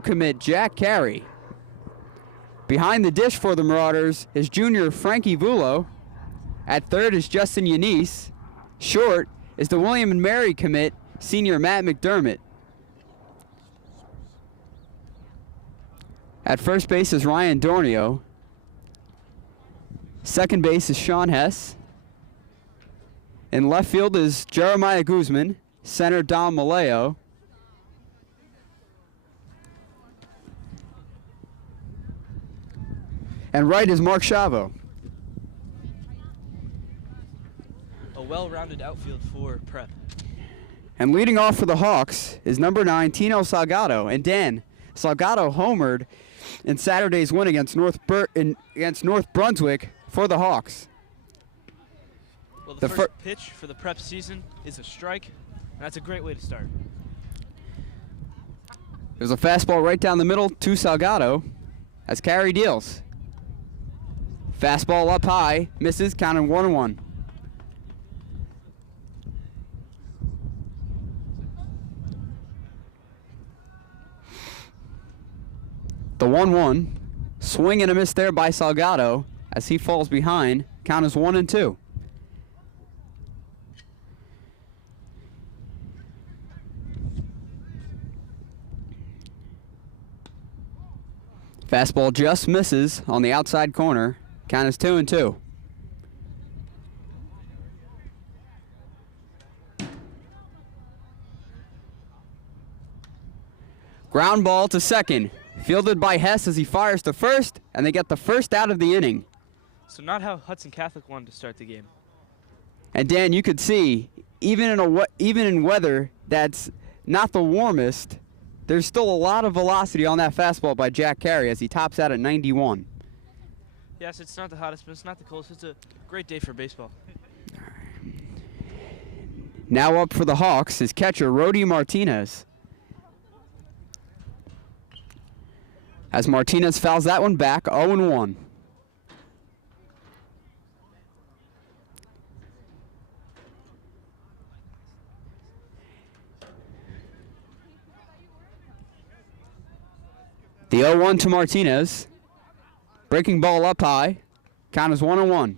commit Jack Carey. Behind the dish for the Marauders is junior Frankie Vulo. At third is Justin Yanis. Short is the William & Mary commit, senior Matt McDermott. At first base is Ryan Dornio. Second base is Sean Hess. In left field is Jeremiah Guzman. Center Dom Maleo. And right is Mark Chavo. A well-rounded outfield for Prep. And leading off for the Hawks is number 9, Tino Salgado. And Dan, Salgado homered in Saturday's win against North Brunswick for the Hawks. Well, the first pitch for the Prep season is a strike, and that's a great way to start. There's a fastball right down the middle to Salgado as Carey deals. Fastball up high, misses, counting 1-1. The 1-1, swing and a miss there by Salgado as he falls behind, count is 1-2. Fastball just misses on the outside corner. Count is 2-2. Ground ball to second. Fielded by Hess as he fires to first, and they get the first out of the inning. So not how Hudson Catholic wanted to start the game. And Dan, you could see, even in weather that's not the warmest, there's still a lot of velocity on that fastball by Jack Carey as he tops out at 91. Yes, it's not the hottest, but it's not the coldest. It's a great day for baseball. Now up for the Hawks is catcher Rody Martinez. As Martinez fouls that one back, 0-1. The 0-1 to Martinez. Breaking ball up high. Count is 1-1.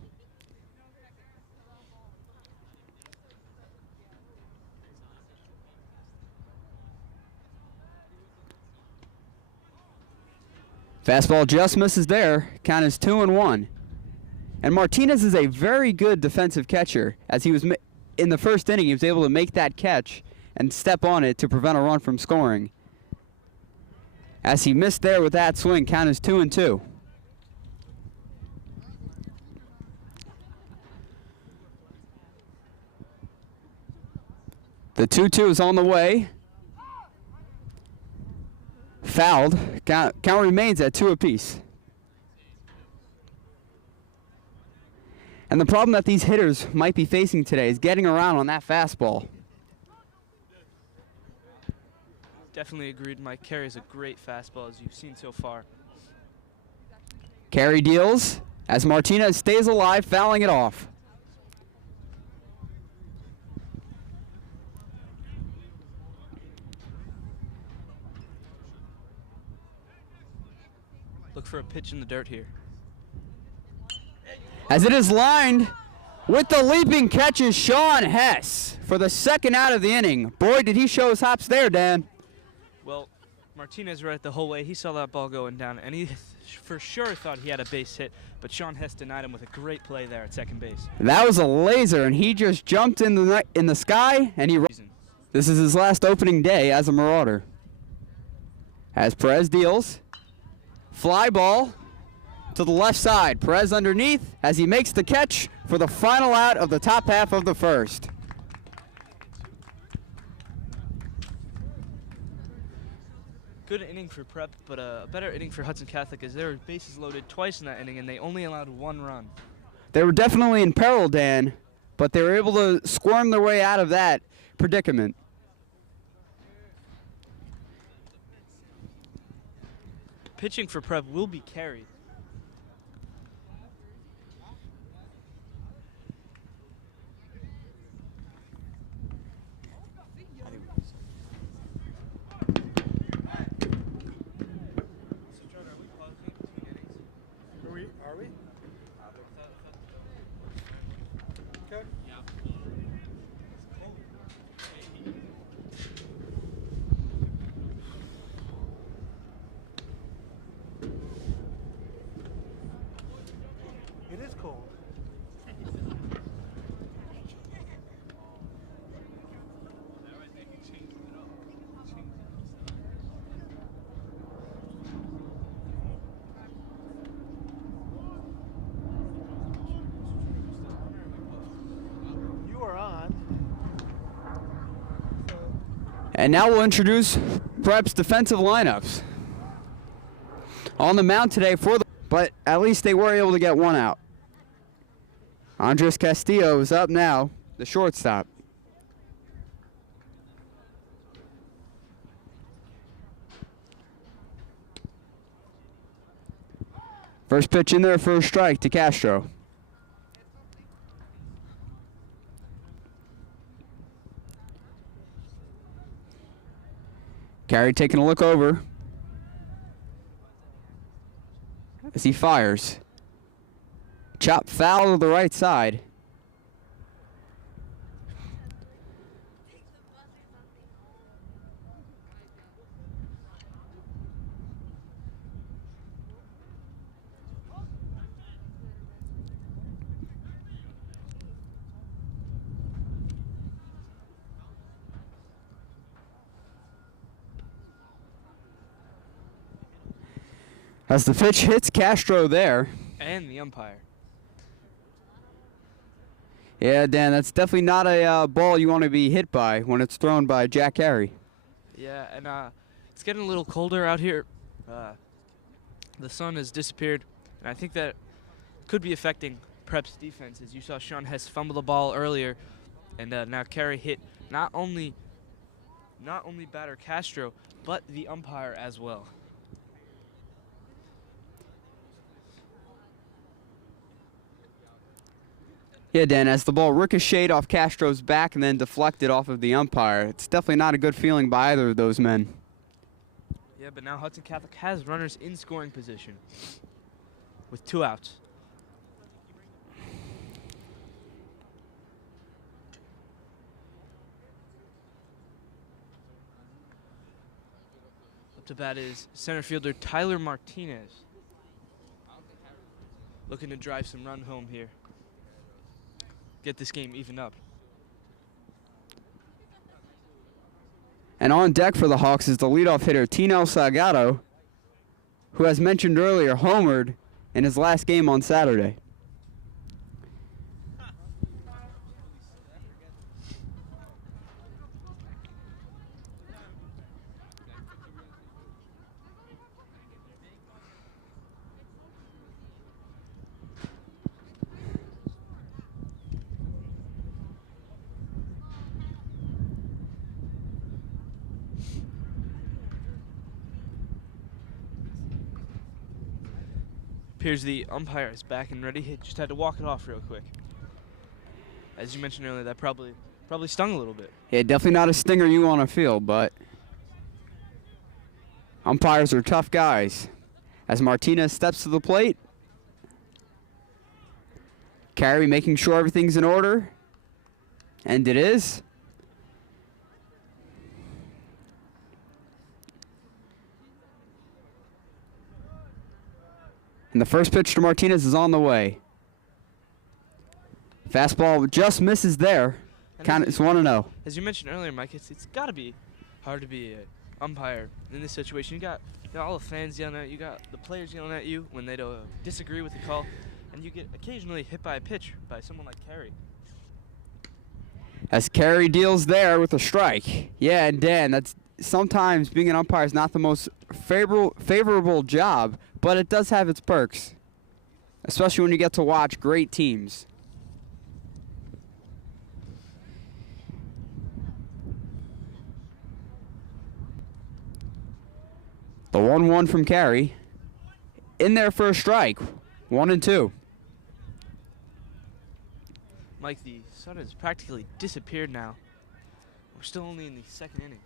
Fastball just misses there. Count is 2-1. And Martinez is a very good defensive catcher. As he was in the first inning, he was able to make that catch and step on it to prevent a run from scoring. As he missed there with that swing, count is 2-2. The 2-2 is on the way. Fouled. Count remains at 2 apiece. And the problem that these hitters might be facing today is getting around on that fastball. Definitely agreed. Mike Carey is a great fastball, as you've seen so far. Carey deals as Martinez stays alive, fouling it off. Look for a pitch in the dirt here. As it is lined with the leaping catch is Sean Hess for the second out of the inning. Boy, did he show his hops there, Dan. Well, Martinez read it the whole way. He saw that ball going down, and he for sure thought he had a base hit, but Sean Hess denied him with a great play there at second base. That was a laser, and he just jumped in the sky, and he. This is his last opening day as a Marauder. As Perez deals. Fly ball to the left side. Perez underneath as he makes the catch for the final out of the top half of the first. Good inning for Prep, but a better inning for Hudson Catholic as they were bases loaded twice in that inning and they only allowed 1 run. They were definitely in peril, Dan, but they were able to squirm their way out of that predicament. Pitching for Prep will be Carey. And now we'll introduce Prep's defensive lineups. On the mound today but at least they were able to get one out. Andres Castillo is up now, the shortstop. First pitch in there for a strike to Castro. Carey taking a look over as he fires. Chop foul to the right side. As the pitch hits Castro there. And the umpire. Yeah, Dan, that's definitely not a ball you want to be hit by when it's thrown by Jack Carey. Yeah, and it's getting a little colder out here. The sun has disappeared, and I think that could be affecting Prep's defense. As you saw, Sean Hess fumble the ball earlier, and now Carey hit not only batter Castro, but the umpire as well. Yeah, Dan, as the ball ricocheted off Castro's back and then deflected off of the umpire, it's definitely not a good feeling by either of those men. Yeah, but now Hudson Catholic has runners in scoring position with 2 outs. Up to bat is center fielder Tyler Martinez. Looking to drive some run home here. Get this game even up. And on deck for the Hawks is the leadoff hitter, Tino Salgado, who, as mentioned earlier, homered in his last game on Saturday. Appears the umpire is back and ready. He just had to walk it off real quick. As you mentioned earlier, that probably stung a little bit. Yeah, definitely not a stinger you want to feel, but umpires are tough guys. As Martinez steps to the plate, Carey making sure everything's in order, and it is. And the first pitch to Martinez is on the way. Fastball just misses there. It's 1-0. As you mentioned earlier, Mike, it's got to be hard to be an umpire in this situation. You got all the fans yelling at you, you got the players yelling at you when they don't disagree with the call, and you get occasionally hit by a pitch by someone like Carey. As Carey deals there with a strike. Yeah, and Dan, that's sometimes being an umpire is not the most favorable job, but it does have its perks, especially when you get to watch great teams. The 1-1 from Carey. In there for a strike. 1-2. Mike, the sun has practically disappeared now. We're still only in the second inning.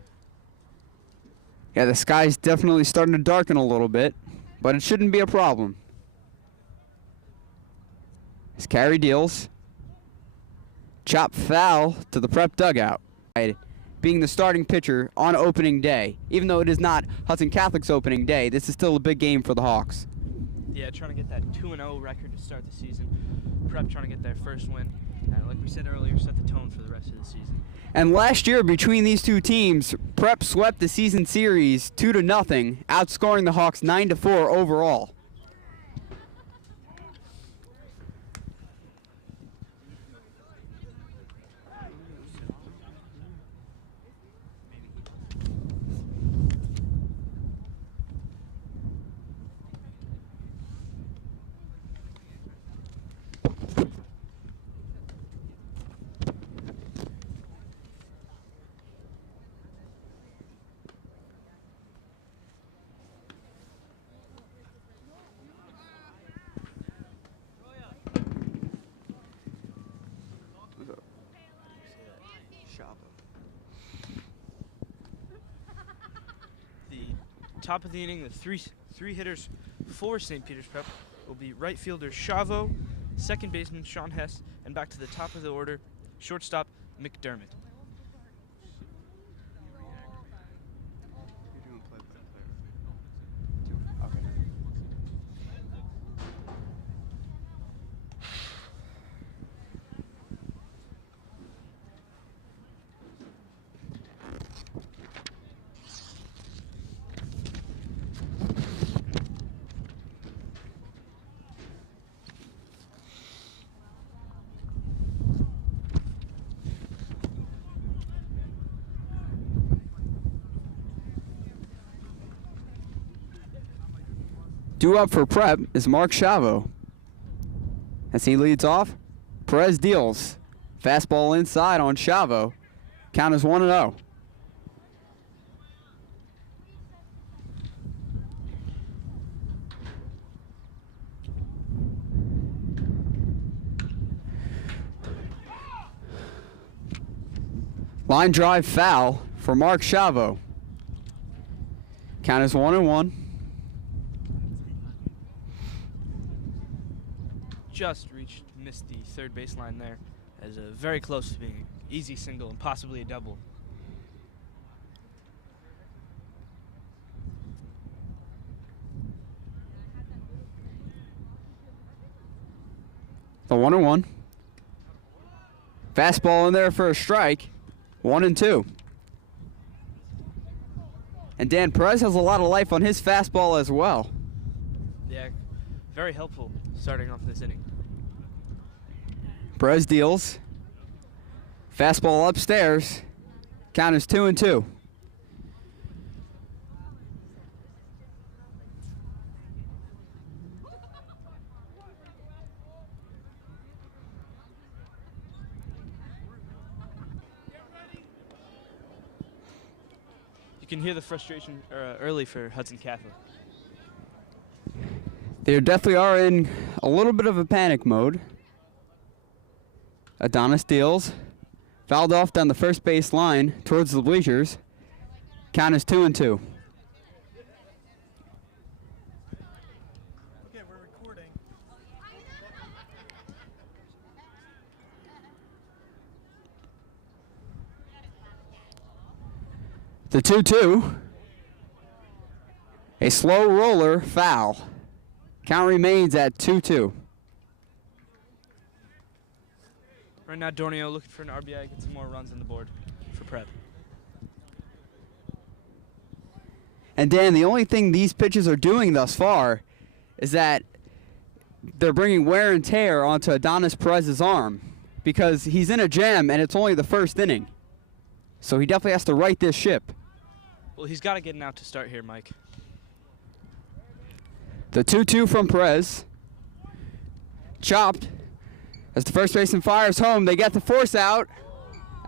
Yeah, the sky's definitely starting to darken a little bit, but it shouldn't be a problem. As Carey deals. Chop foul to the Prep dugout. Being the starting pitcher on opening day. Even though it is not Hudson Catholic's opening day, this is still a big game for the Hawks. Yeah, trying to get that 2-0 record to start the season. Prep trying to get their first win. And like we said earlier, set the tone for the rest of the season. And last year, between these two teams, Prep swept the season series 2-0, outscoring the Hawks 9-4 overall. top of the inning, the three hitters for St. Peter's Prep will be right fielder Chavo, second baseman Sean Hess, and back to the top of the order, shortstop McDermott. Due up for Prep is Mark Chavo. As he leads off, Perez deals. Fastball inside on Chavo. Count is 1-0. Line drive foul for Mark Chavo. Count is 1-1. Just missed the third baseline there, as very close to being an easy single and possibly a double. The 1-1. Fastball in there for a strike. 1-2. And Dan Perez has a lot of life on his fastball as well. Yeah, very helpful starting off this inning. Perez deals. Fastball upstairs. Count is 2-2. You can hear the frustration early for Hudson Catholic. They definitely are in a little bit of a panic mode. Adonis deals. Fouled off down the first base line towards the bleachers. Count is 2-2. Okay, we're recording. The 2-2. A slow roller foul. Count remains at 2-2. Right now, Dornio looking for an RBI, get some more runs on the board for Prep. And Dan, the only thing these pitches are doing thus far is that they're bringing wear and tear onto Adonis Perez's arm because he's in a jam and it's only the first inning. So he definitely has to right this ship. Well, he's got to get an out to start here, Mike. The 2-2 from Perez. Chopped. As the first baseman fires home, they get the force out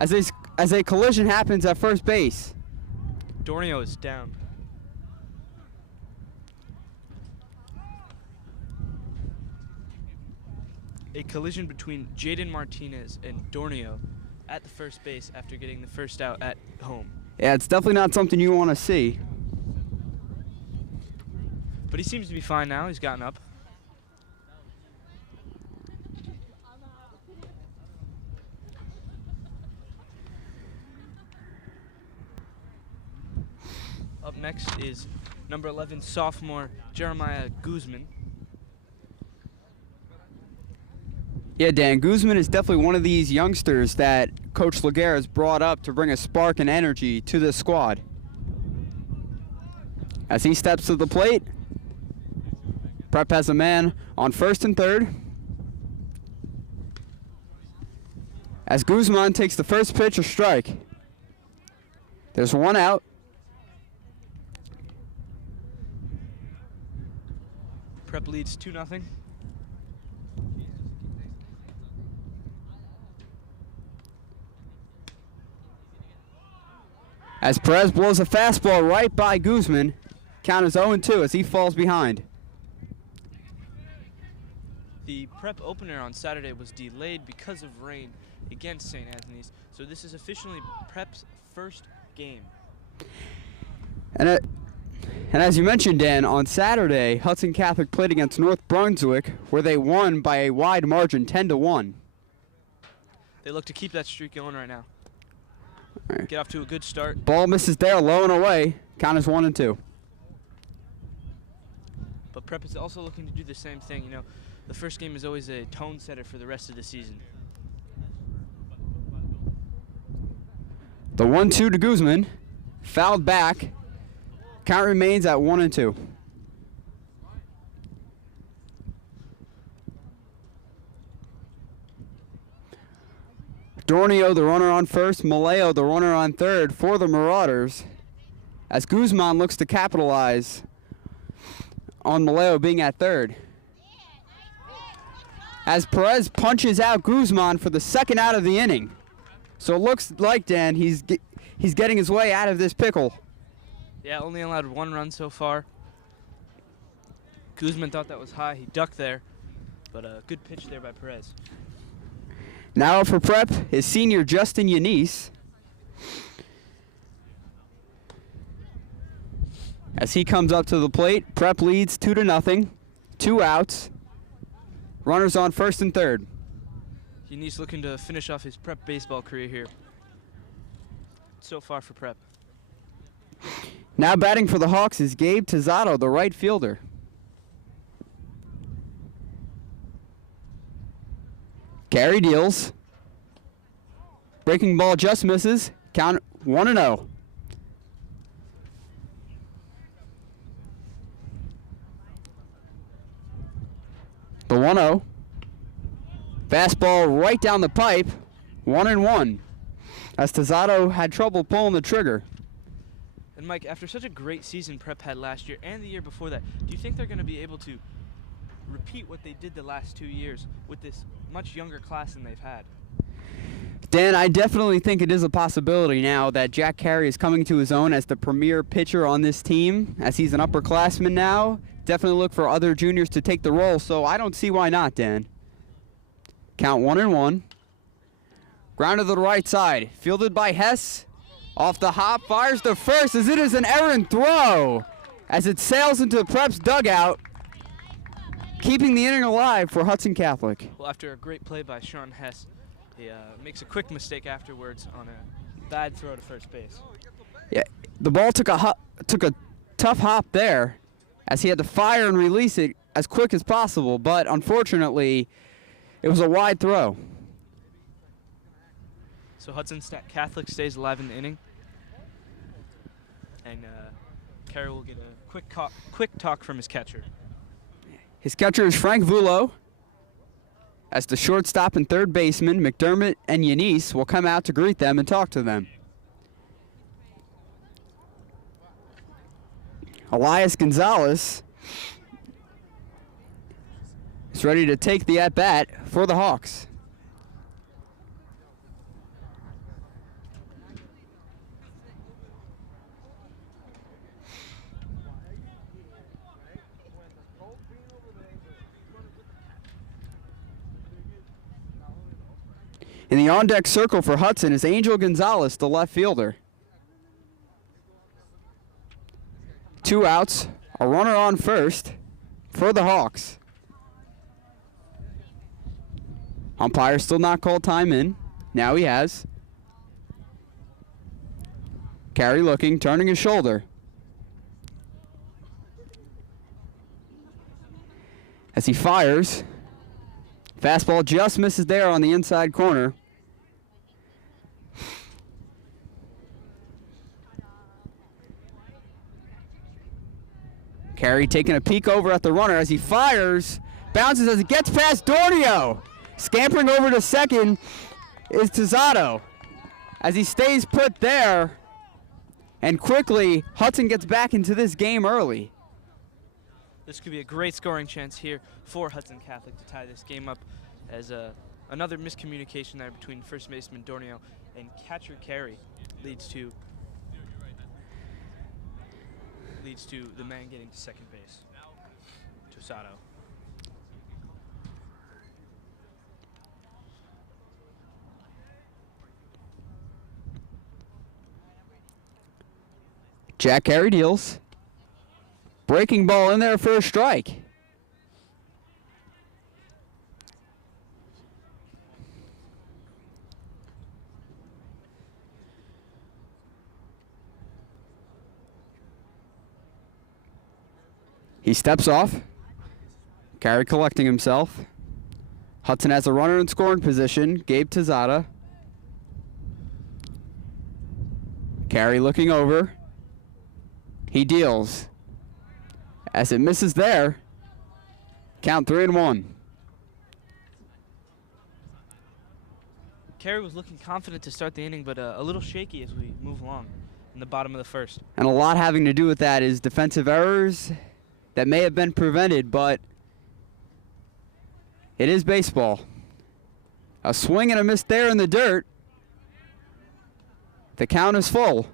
as a collision happens at first base. Dornio is down. A collision between Jaden Martinez and Dornio at the first base after getting the first out at home. Yeah, it's definitely not something you want to see. But he seems to be fine now. He's gotten up. Up next is number 11 sophomore Jeremiah Guzman. Yeah, Dan, Guzman is definitely one of these youngsters that Coach Laguerre has brought up to bring a spark and energy to this squad. As he steps to the plate, Prep has a man on first and third. As Guzman takes the first pitch, a strike. There's one out. Prep leads 2-0. As Perez blows a fastball right by Guzman, count is 0-2 as he falls behind. The Prep opener on Saturday was delayed because of rain against St. Anthony's, so this is officially Prep's first game. And And as you mentioned, Dan, on Saturday, Hudson Catholic played against North Brunswick, where they won by a wide margin, 10-1. They look to keep that streak going right now. Right. Get off to a good start. Ball misses there, low and away. Count is 1-2. But Prep is also looking to do the same thing. You know, the first game is always a tone setter for the rest of the season. The 1-2 to Guzman. Fouled back. Count remains at 1-2. Dornio, the runner on first. Maleo, the runner on third for the Marauders. As Guzman looks to capitalize on Maleo being at third. As Perez punches out Guzman for the second out of the inning. So it looks like, Dan, he's getting his way out of this pickle. Yeah, only allowed 1 run so far. Guzman thought that was high. He ducked there, but a good pitch there by Perez. Now for Prep is senior Justin Yanis. As he comes up to the plate, Prep leads 2-0. 2 outs. Runners on first and third. Yanis looking to finish off his Prep baseball career here. So far for Prep. Now batting for the Hawks is Gabe Tizzato, the right fielder. Carry deals. Breaking ball just misses. Count 1-0. The 1-0. Fastball right down the pipe. 1-1. As Tizzato had trouble pulling the trigger. And Mike, after such a great season Prep had last year and the year before that, do you think they're going to be able to repeat what they did the last 2 years with this much younger class than they've had? Dan, I definitely think it is a possibility now that Jack Carey is coming to his own as the premier pitcher on this team, as he's an upperclassman now. Definitely look for other juniors to take the role, so I don't see why not, Dan. Count 1-1. Ground to the right side, fielded by Hess. Off the hop, fires the first as it is an errant throw as it sails into Prep's dugout, keeping the inning alive for Hudson Catholic. Well, after a great play by Sean Hess, he makes a quick mistake afterwards on a bad throw to first base. Yeah, the ball took a tough hop there as he had to fire and release it as quick as possible, but unfortunately, it was a wide throw. So Hudson Catholic stays alive in the inning. And Carey will get a quick talk from his catcher. His catcher is Frank Vullo. As the shortstop and third baseman, McDermott and Yanis, will come out to greet them and talk to them. Elias Gonzalez is ready to take the at-bat for the Hawks. In the on-deck circle for Hudson is Angel Gonzalez, the left fielder. 2 outs, a runner on first for the Hawks. Umpire still not called time in. Now he has. Carey looking, turning his shoulder. As he fires. Fastball just misses there on the inside corner. Carey taking a peek over at the runner as he fires. Bounces as it gets past Dornio. Scampering over to second is Tizzato. As he stays put there. And quickly, Hudson gets back into this game early. This could be a great scoring chance here for Hudson Catholic to tie this game up, as another miscommunication there between first baseman Dornio and catcher Carey leads to the man getting to second base, Tosado. Jack Carey deals. Breaking ball in there for a strike. He steps off. Carey collecting himself. Hudson has a runner in scoring position. Gabe Tizada. Carey looking over. He deals. As it misses there, count 3-1. Carey was looking confident to start the inning, but a little shaky as we move along in the bottom of the first. And a lot having to do with that is defensive errors that may have been prevented, but it is baseball. A swing and a miss there in the dirt. The count is full.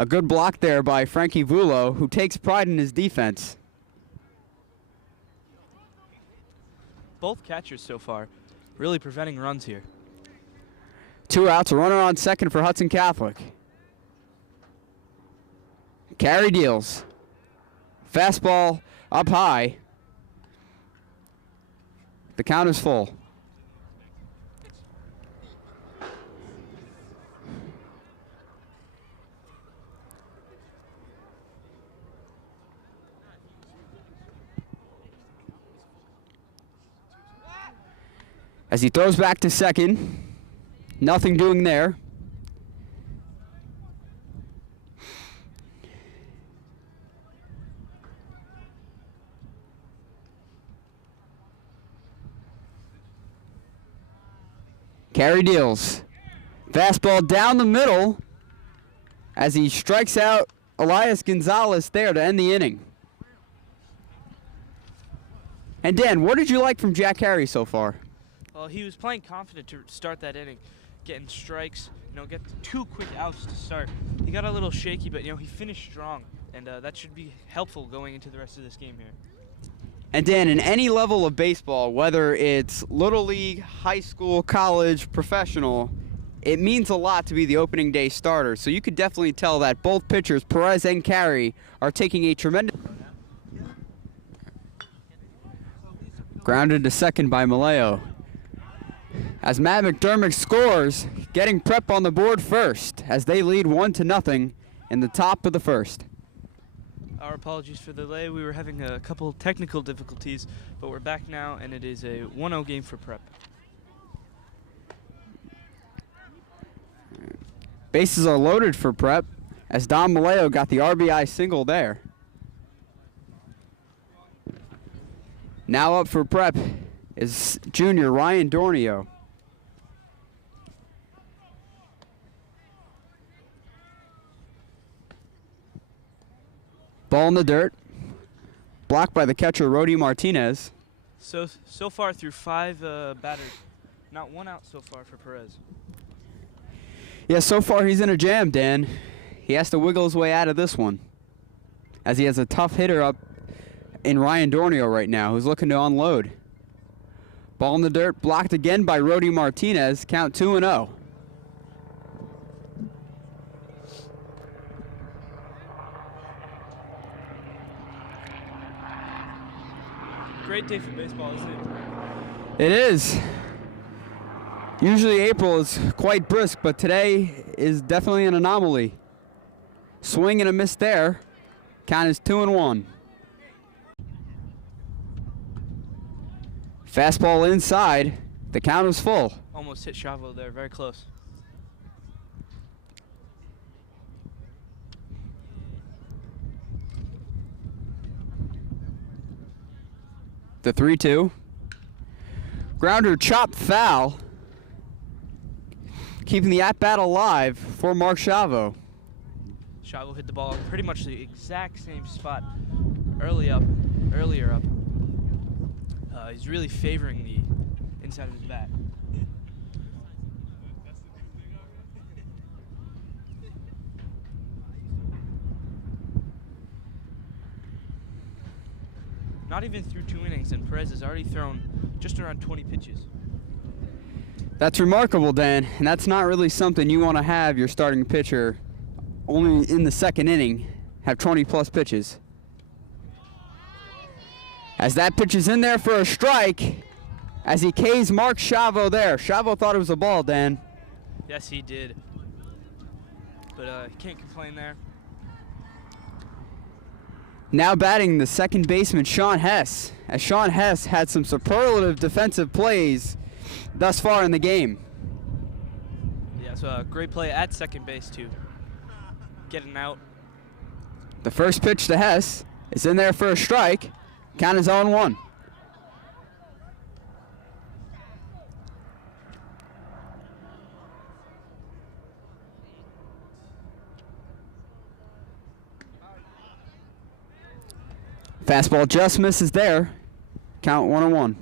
A good block there by Frankie Vulo, who takes pride in his defense. Both catchers so far really preventing runs here. 2 outs, a runner on second for Hudson Catholic. Carey deals. Fastball up high. The count is full. As he throws back to second, nothing doing there. Carey deals. Fastball down the middle as he strikes out Elias Gonzalez there to end the inning. And Dan, what did you like from Jack Carey so far? Well, he was playing confident to start that inning, getting strikes, get 2 quick outs to start. He got a little shaky, but he finished strong, and that should be helpful going into the rest of this game here. And Dan, in any level of baseball, whether it's Little League, high school, college, professional, it means a lot to be the opening day starter. So you could definitely tell that both pitchers, Perez and Carey, are taking a tremendous... Grounded to second by Maleo. As Matt McDermott scores, getting Prep on the board first, as they lead 1-0 in the top of the first. Our apologies for the delay. We were having a couple technical difficulties, but we're back now, and it is a 1-0 game for Prep. Bases are loaded for Prep, as Don Maleo got the RBI single there. Now up for Prep is junior Ryan Dornio. Ball in the dirt. Blocked by the catcher, Rody Martinez. So far through 5 batters, not 1 out so far for Perez. Yeah, so far he's in a jam, Dan. He has to wiggle his way out of this one, as he has a tough hitter up in Ryan Dornio right now, who's looking to unload. Ball in the dirt, blocked again by Rody Martinez. Count 2-0. Great day for baseball, isn't it? It is. Usually April is quite brisk, but today is definitely an anomaly. Swing and a miss there. Count is 2-1. Fastball inside. The count is full. Almost hit Chavo there, very close. The 3-2. Grounder chopped foul. Keeping the at-bat alive for Mark Chavo. Chavo hit the ball in pretty much the exact same spot earlier up. He's really favoring the inside of his bat. Not even through 2 innings, and Perez has already thrown just around 20 pitches. That's remarkable, Dan, and that's not really something you want to have your starting pitcher only in the second inning have 20-plus pitches. As that pitch is in there for a strike, as he K's Mark Chavo there. Chavo thought it was a ball, Dan. Yes, he did. But can't complain there. Now batting the second baseman, Sean Hess, as Sean Hess had some superlative defensive plays thus far in the game. Yeah, so a great play at second base to get an out. The first pitch to Hess is in there for a strike. Count is 0-1. Fastball just misses there. Count 1-1.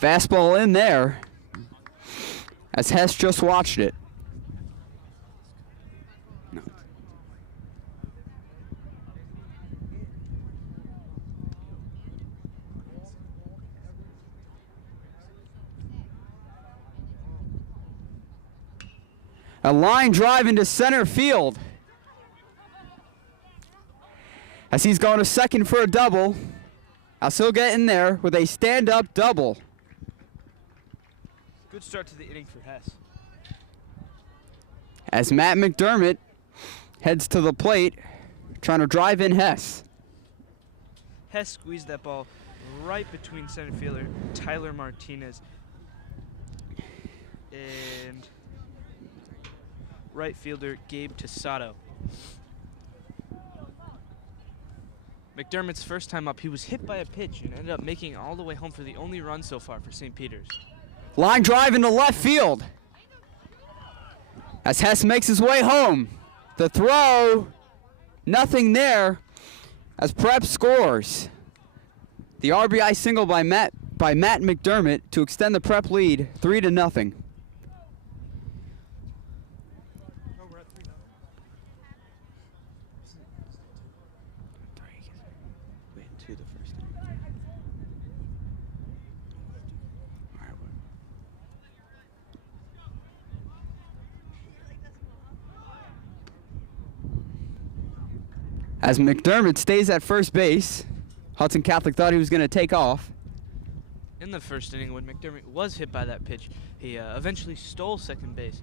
Fastball in there as Hess just watched it. No. A line drive into center field as he's going to second for a double. I'll still get in there with a stand-up double. Good start to the inning for Hess. As Matt McDermott heads to the plate, trying to drive in Hess. Hess squeezed that ball right between center fielder Tyler Martinez and right fielder Gabe Tosado. McDermott's first time up, he was hit by a pitch and ended up making it all the way home for the only run so far for St. Peter's. Line drive into left field as Hess makes his way home. The throw, nothing there as Prep scores. The RBI single by Matt McDermott to extend the Prep lead 3-0. As McDermott stays at first base, Hudson Catholic thought he was going to take off. In the first inning, when McDermott was hit by that pitch, he eventually stole second base.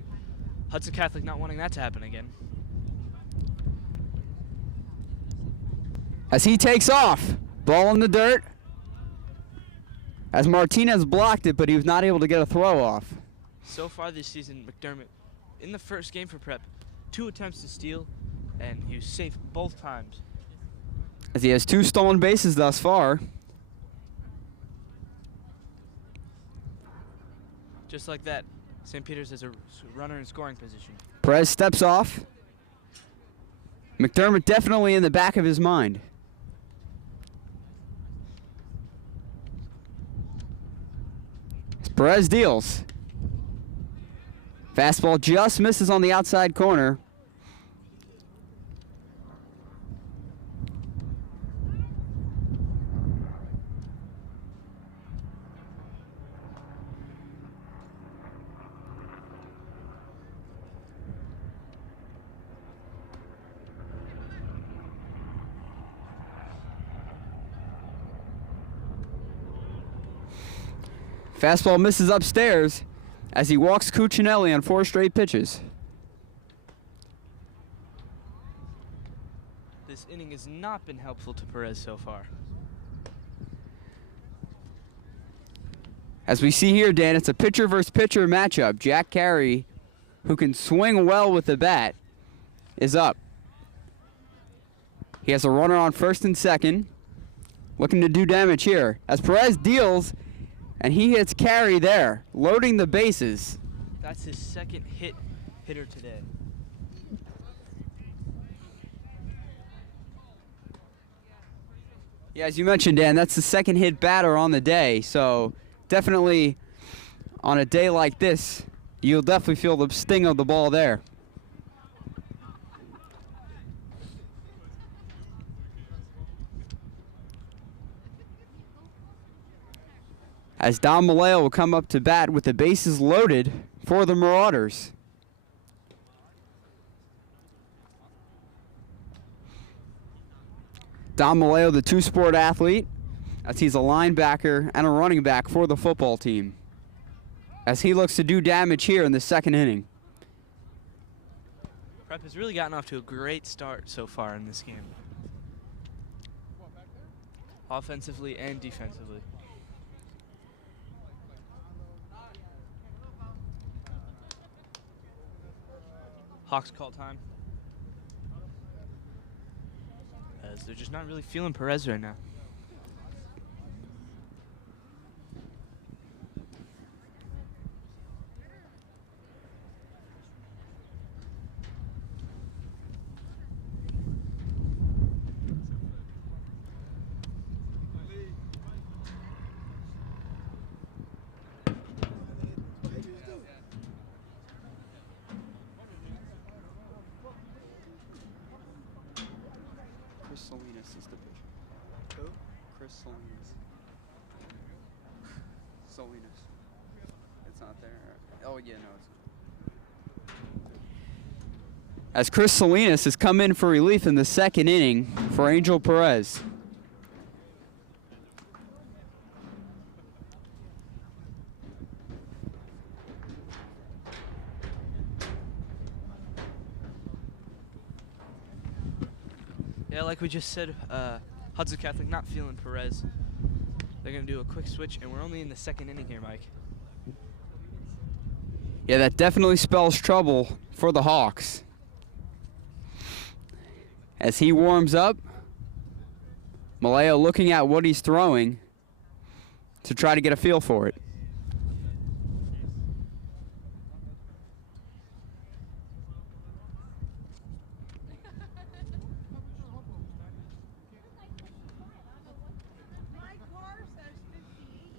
Hudson Catholic not wanting that to happen again. As he takes off, ball in the dirt. As Martinez blocked it, but he was not able to get a throw off. So far this season, McDermott, in the first game for Prep, 2 attempts to steal, and he was safe both times. As he has 2 stolen bases thus far. Just like that, St. Peter's has a runner in scoring position. Perez steps off. McDermott definitely in the back of his mind. As Perez deals. Fastball just misses on the outside corner. Fastball misses upstairs as he walks Cuccinelli on 4 straight pitches. This inning has not been helpful to Perez so far. As we see here, Dan, it's a pitcher versus pitcher matchup. Jack Carey, who can swing well with the bat, is up. He has a runner on first and second, looking to do damage here. As Perez deals, and he hits Carey there, loading the bases. That's his second hitter today. Yeah, as you mentioned, Dan, that's the second hit batter on the day. So definitely on a day like this, you'll definitely feel the sting of the ball there. as Don Maleo will come up to bat with the bases loaded for the Marauders. Don Maleo, the two-sport athlete, as he's a linebacker and a running back for the football team, as he looks to do damage here in the second inning. Prep has really gotten off to a great start so far in this game, offensively and defensively. Hawks call time, as they're just not really feeling Perez right now. Chris Salinas is the pitcher. Who? Chris Salinas. Salinas. It's not there. Oh, yeah, no, it's not. As Chris Salinas has come in for relief in the second inning for Angel Perez. Yeah, like we just said, Hudson Catholic not feeling Perez. They're going to do a quick switch, and we're only in the second inning here, Mike. Yeah, that definitely spells trouble for the Hawks. As he warms up, Maleo looking at what he's throwing to try to get a feel for it.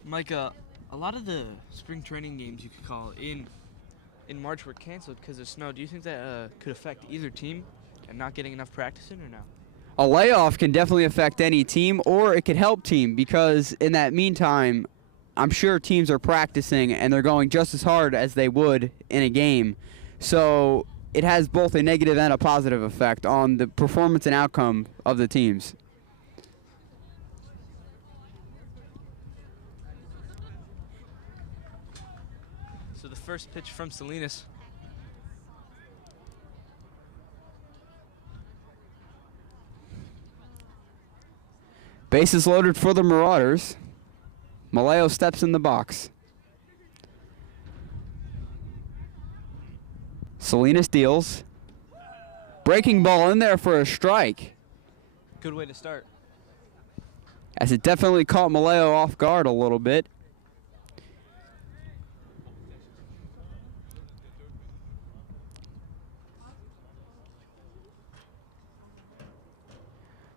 Mike, a lot of the spring training games, you could call, in March were canceled because of snow. Do you think that could affect either team and not getting enough practice in, or no? A layoff can definitely affect any team, or it could help team, because in that meantime, I'm sure teams are practicing and they're going just as hard as they would in a game. So it has both a negative and a positive effect on the performance and outcome of the teams. So the first pitch from Salinas. Bases loaded for the Marauders. Maleo steps in the box. Salinas deals. Breaking ball in there for a strike, Good way to start. as it definitely caught Maleo off guard a little bit.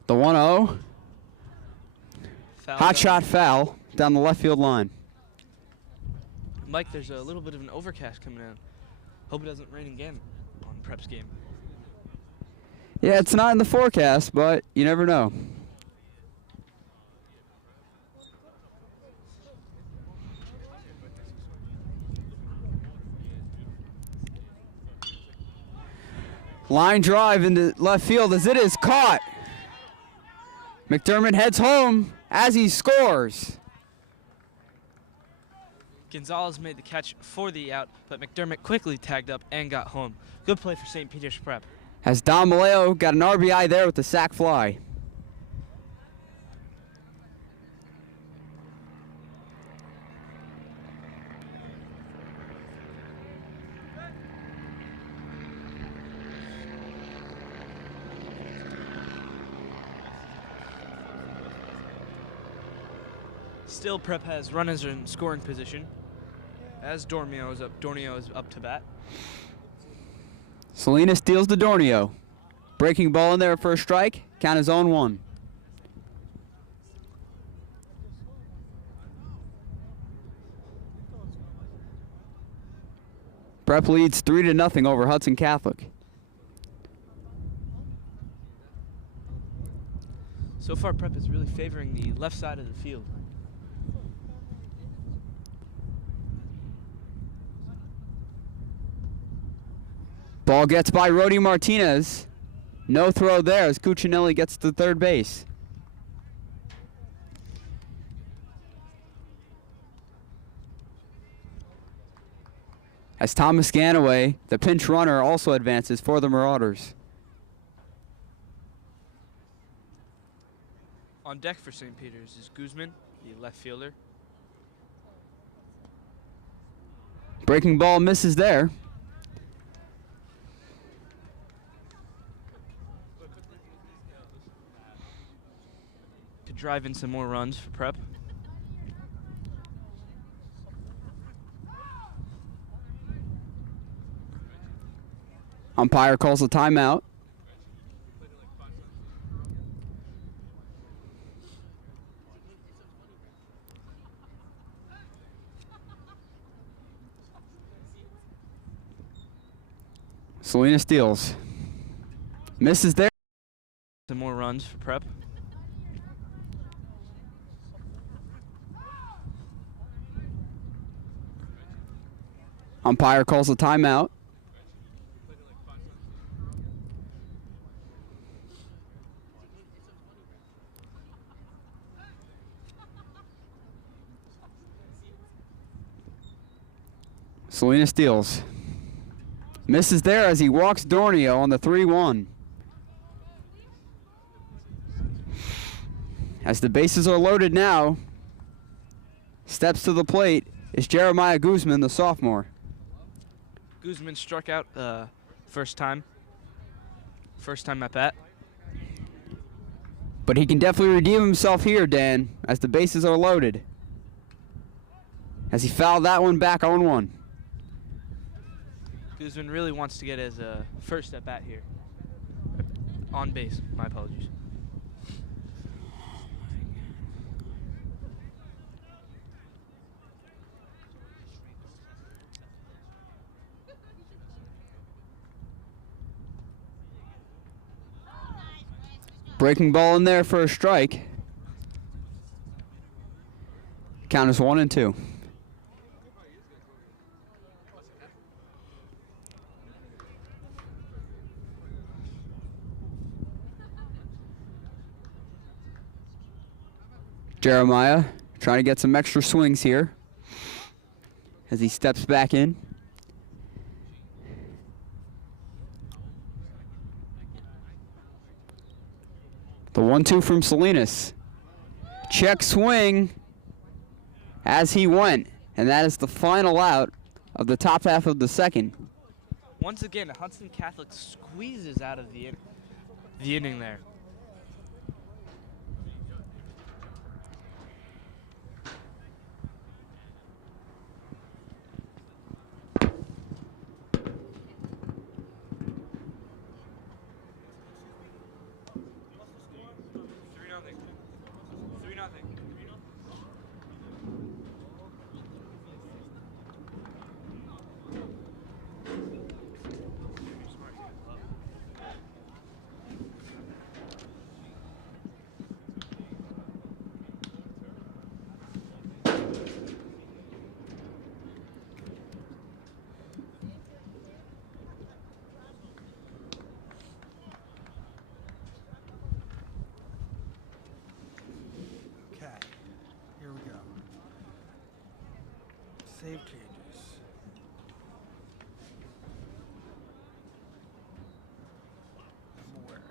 The 1-0. Foul Hot down. shot foul down the left field line. Mike, there's a little bit of an overcast coming in. Hope it doesn't rain again on Prep's game. Yeah, it's not in the forecast, but you never know. Line drive into left field as it is caught. McDermott heads home as he scores. Gonzalez made the catch for the out, but McDermott quickly tagged up and got home. Good play for St. Peter's Prep. As Don Maleo got an RBI there with the sac fly. Still, Prep has runners in scoring position as Dornio is up to bat. Salinas steals to Dornio. Breaking ball in there for a strike. Count is 0-1. Prep leads 3-0 over Hudson Catholic. So far, Prep is really favoring the left side of the field. Ball gets by Rody Martinez. No throw there as Cuccinelli gets to third base. As Thomas Ganaway, the pinch runner, also advances for the Marauders. On deck for St. Peter's is Guzman, the left fielder. Breaking ball misses there. Could drive in some more runs for Prep. Umpire calls a timeout. Salinas steals. Misses there. Some more runs for Prep. Umpire calls a timeout. Salinas steals. Misses there as he walks Dornio on the 3-1. As the bases are loaded now, steps to the plate is Jeremiah Guzman, the sophomore. Guzman struck out first time at bat. But he can definitely redeem himself here, Dan, as the bases are loaded. As he fouled that one back on 1. Guzman really wants to get his first at bat here. On base, my apologies. Breaking ball in there for a strike. Count is 1-2. Jeremiah trying to get some extra swings here as he steps back in. The 1-2 from Salinas. Check swing as he went, and that is the final out of the top half of the second. Once again, Hudson Catholic squeezes out of the inning there. Here we go. Save changes. I'm aware.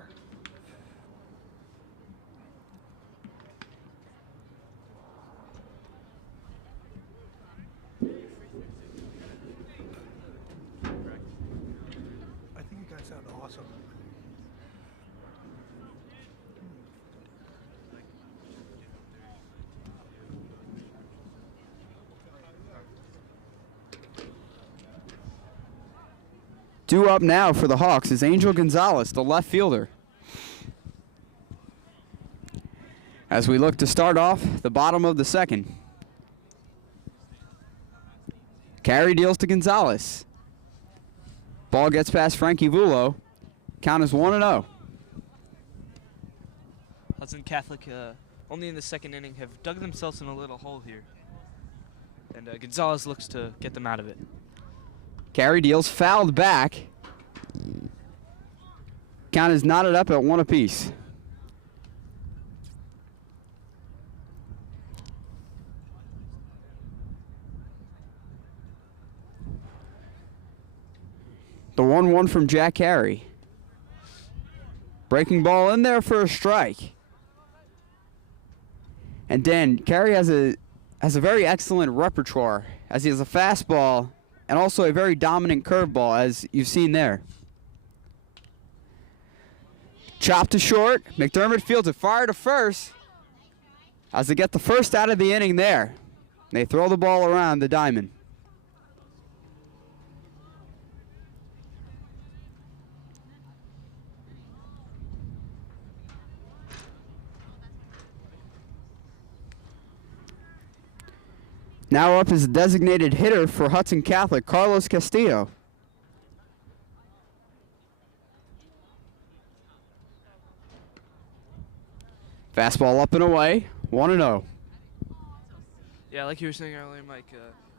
I think you guys sound awesome. Due up now for the Hawks is Angel Gonzalez, the left fielder. As we look to start off the bottom of the second. Carry deals to Gonzalez. Ball gets past Frankie Vulo. Count is 1-0. Hudson Catholic, only in the second inning, have dug themselves in a little hole here. And Gonzalez looks to get them out of it. Carry deals fouled back Count is knotted up at 1 apiece. The 1-1 from Jack Carey. Breaking ball in there for a strike. And Dan, Carey has a very excellent repertoire, as he has a fastball and also a very dominant curveball, as you've seen there. Chop to short. McDermott fields it, fire to first, as they get the first out of the inning there. They throw the ball around the diamond. Now up is the designated hitter for Hudson Catholic, Carlos Castillo. Fastball up and away, 1-0. Yeah, like you were saying earlier, Mike,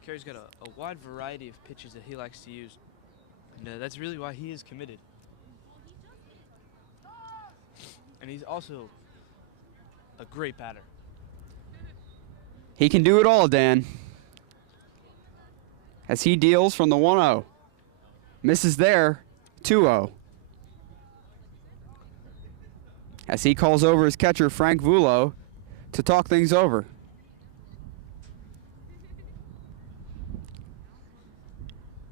Carey's got a wide variety of pitches that he likes to use. And that's really why he is committed. And he's also a great batter. He can do it all, Dan. As he deals from the 1-0. Misses there, 2-0. As he calls over his catcher, Frank Vulo, to talk things over.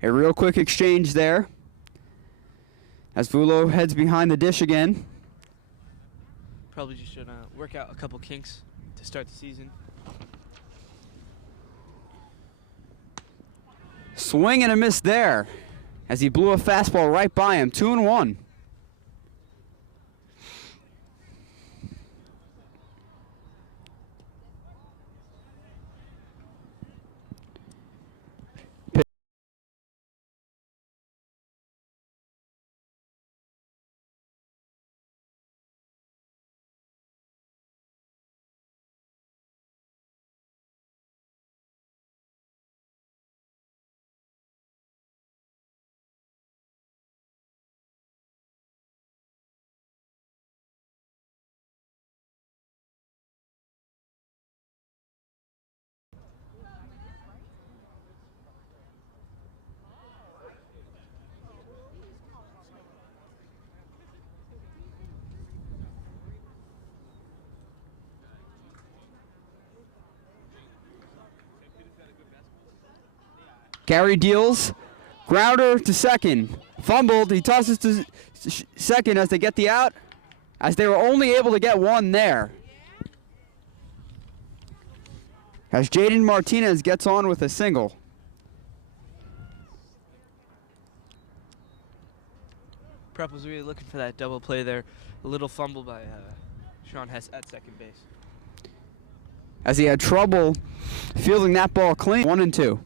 A real quick exchange there. As Vulo heads behind the dish again. Probably just should work out a couple kinks to start the season. Swing and a miss there, as he blew a fastball right by him, 2-1. Carey deals, grounder to second, fumbled, he tosses to second as they get the out, as they were only able to get one there. As Jaden Martinez gets on with a single. Prep was really looking for that double play there. A little fumble by Sean Hess at second base. As he had trouble fielding that ball clean, 1-2.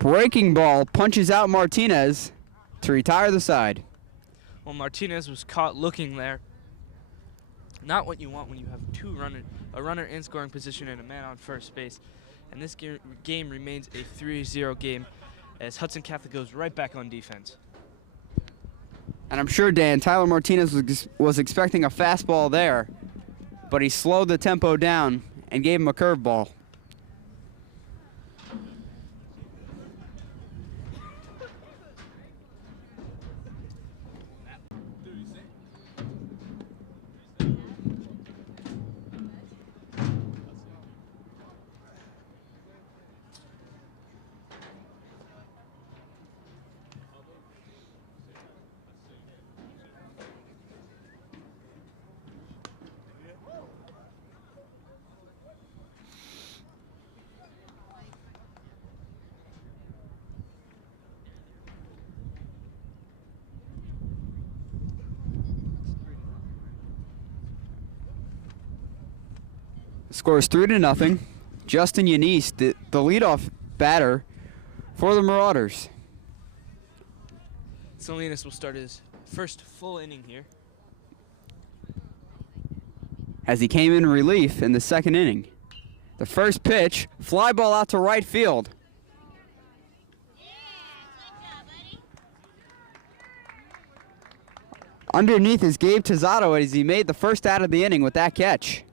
Breaking ball punches out Martinez to retire the side. Well, Martinez was caught looking there. Not what you want when you have a runner in scoring position and a man on first base. And this game remains a 3-0 game as Hudson Catholic goes right back on defense. And I'm sure, Dan, Tyler Martinez was expecting a fastball there, but he slowed the tempo down and gave him a curveball. Score is 3-0. Justin Yanis, the leadoff batter for the Marauders. Salinas will start his first full inning here. As he came in relief in the second inning. The first pitch, fly ball out to right field. Underneath is Gabe Tizzato as he made the first out of the inning with that catch.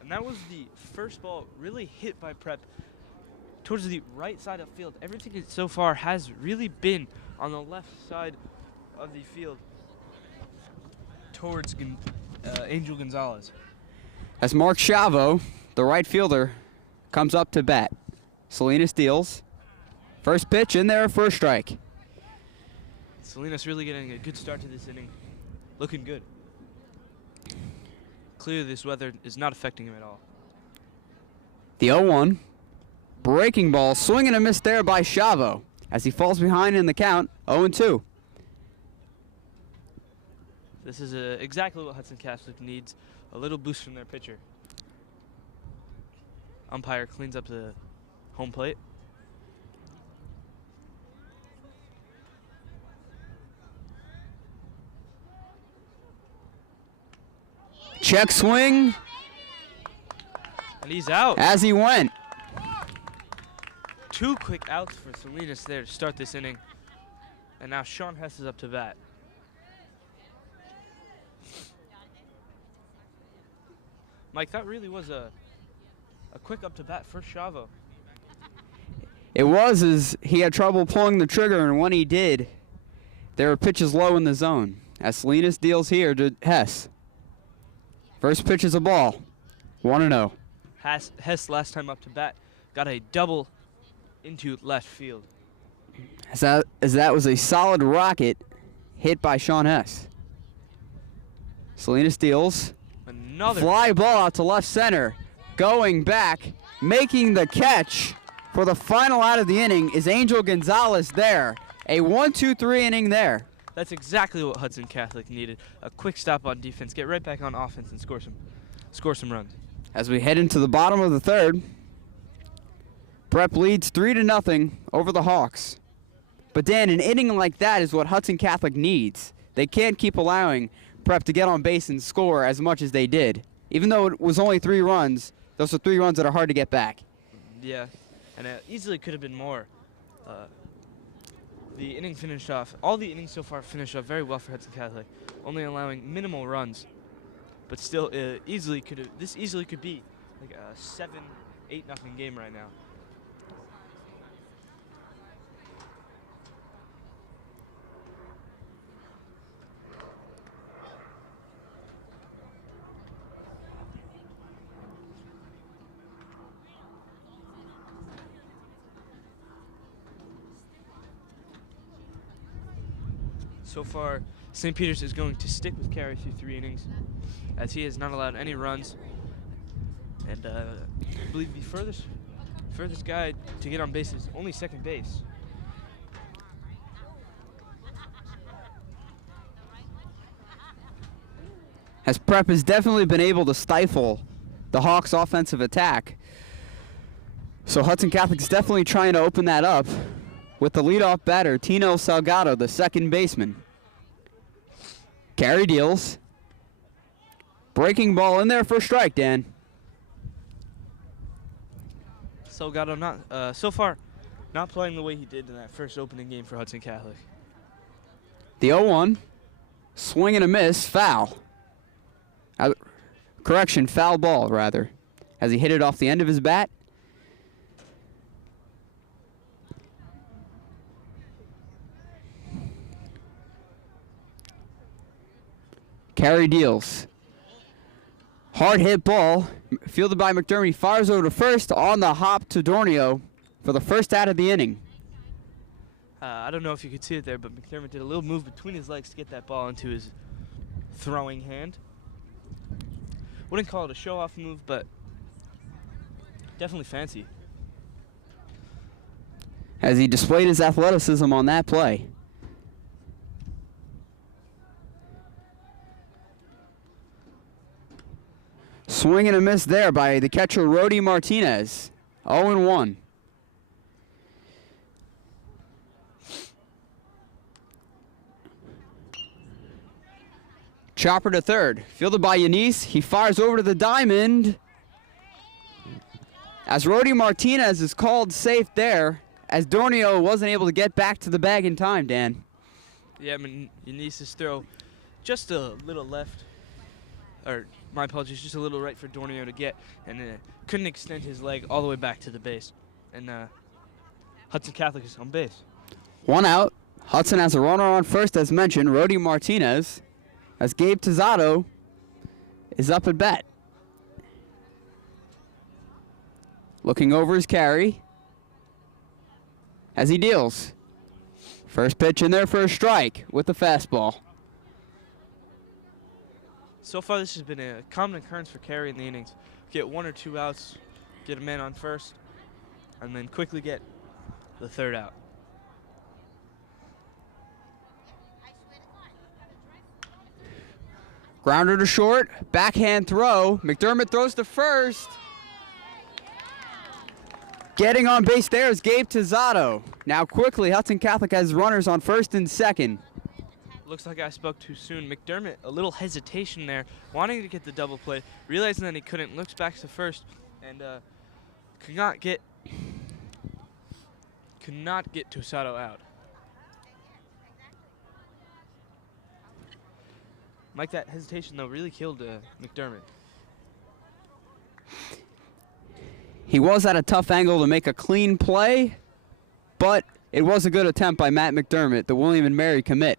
And that was the first ball really hit by Prep towards the right side of field. Everything so far has really been on the left side of the field towards Angel Gonzalez. As Mark Chavo, the right fielder, comes up to bat. Salinas deals. First pitch in there for a strike. Salinas really getting a good start to this inning. Looking good. Clearly this weather is not affecting him at all. The 0-1. Breaking ball, swing and a miss there by Chavo as he falls behind in the count, 0-2. This is exactly what Hudson Catholic needs, a little boost from their pitcher. Umpire cleans up the home plate. Check swing And he's out. as he went. 2 quick outs for Salinas there to start this inning. And now Sean Hess is up to bat. Mike, that really was a quick up to bat for Chavo. It was as he had trouble pulling the trigger, and when he did, there were pitches low in the zone. As Salinas deals here to Hess. First pitch is a ball, 1-0. Hess last time up to bat got a double into left field. As that was a solid rocket hit by Sean Hess. Salinas deals. Another Fly ball out to left center. Going back, making the catch for the final out of the inning is Angel Gonzalez there. A 1-2-3 inning there. That's exactly what Hudson Catholic needed. A quick stop on defense, get right back on offense and score some runs. As we head into the bottom of the third, Prep leads 3-0 over the Hawks. But Dan, an inning like that is what Hudson Catholic needs. They can't keep allowing Prep to get on base and score as much as they did. Even though it was only 3 runs, those are 3 runs that are hard to get back. Yeah, and it easily could have been more. The inning finished off, all the innings so far finished off very well for Hudson Catholic, only allowing minimal runs. But still, this easily could be like a 7-8-0 game right now. So far, St. Peter's is going to stick with Carey through 3 innings, as he has not allowed any runs. And I believe the furthest guy to get on base is only second base. As Prep has definitely been able to stifle the Hawks' offensive attack. So Hudson Catholic's definitely trying to open that up with the leadoff batter, Tino Salgado, the second baseman. Carey deals. Breaking ball in there for a strike, Dan. Salgado so far not playing the way he did in that first opening game for Hudson Catholic. The 0-1. Swing and a miss, foul. Correction, foul ball, rather. As he hit it off the end of his bat. Carey deals. Hard hit ball, fielded by McDermott. He fires over to first on the hop to Dornio for the first out of the inning. I don't know if you could see it there, but McDermott did a little move between his legs to get that ball into his throwing hand. Wouldn't call it a show-off move, but definitely fancy. As he displayed his athleticism on that play. Swing and a miss there by the catcher, Rody Martinez. 0-1. Chopper to third. Fielded by Yanis. He fires over to the diamond. As Rody Martinez is called safe there, as Dornio wasn't able to get back to the bag in time, Dan. Yeah, I mean, Yanis's throw just a little left, or my apologies, just a little right for Dornio to get, and couldn't extend his leg all the way back to the base. And Hudson Catholic is on base. One out. Hudson has a runner on first, as mentioned, Rody Martinez, as Gabe Tizzato is up at bat. Looking over his carry as he deals. First pitch in there for a strike with the fastball. So far, this has been a common occurrence for Carey in the innings. Get 1 or 2 outs, get a man on first, and then quickly get the third out. Grounder to short, backhand throw. McDermott throws to first. Getting on base there is Gabe Tizzato. Now quickly, Hudson Catholic has runners on first and second. Looks like I spoke too soon. McDermott, a little hesitation there, wanting to get the double play, realizing that he couldn't, looks back to first, and could not get Tizzato out. Mike, that hesitation, though, really killed McDermott. He was at a tough angle to make a clean play, but it was a good attempt by Matt McDermott, the William & Mary commit.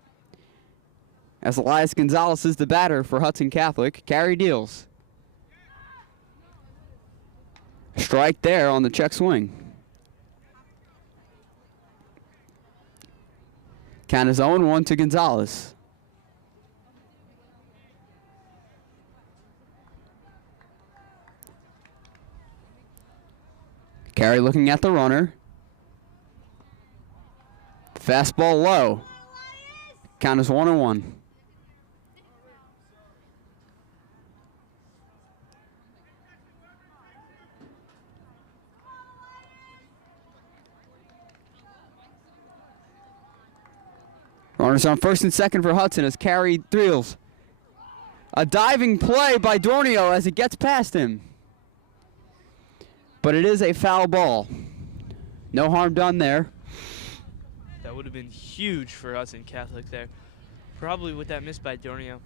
As Elias Gonzalez is the batter for Hudson Catholic, Carey deals. Strike there on the check swing. Count is 0-1 to Gonzalez. Carey looking at the runner. Fastball low. Count is 1-1. Runners on first and second for Hudson as Carey thrills. A diving play by Dornio as it gets past him. But it is a foul ball. No harm done there. That would have been huge for Hudson Catholic there. Probably with that miss by Dornio,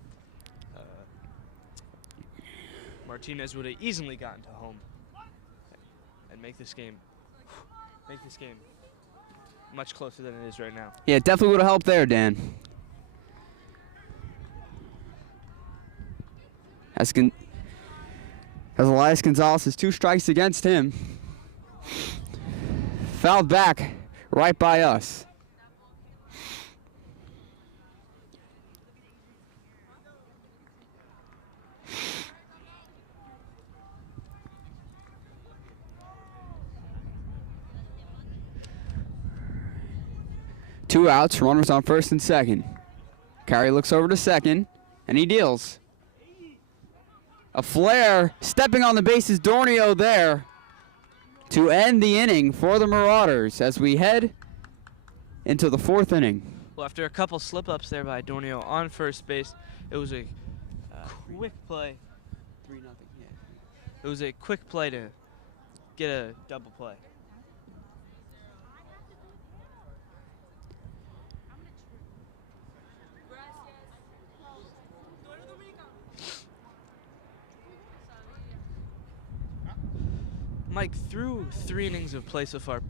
Martinez would have easily gotten to home and make this game much closer than it is right now. Yeah, definitely would have helped there, Dan. As Elias Gonzalez has 2 strikes against him. Fouled back right by us. Two outs, runners on first and second. Carey looks over to second, and he deals. A flare, stepping on the bases, Dornio there to end the inning for the Marauders as we head into the 4th inning. Well, after a couple slip-ups there by Dornio on first base, it was a quick play. 3-0, yeah. It was a quick play to get a double play. Mike, through 3 innings of play so far,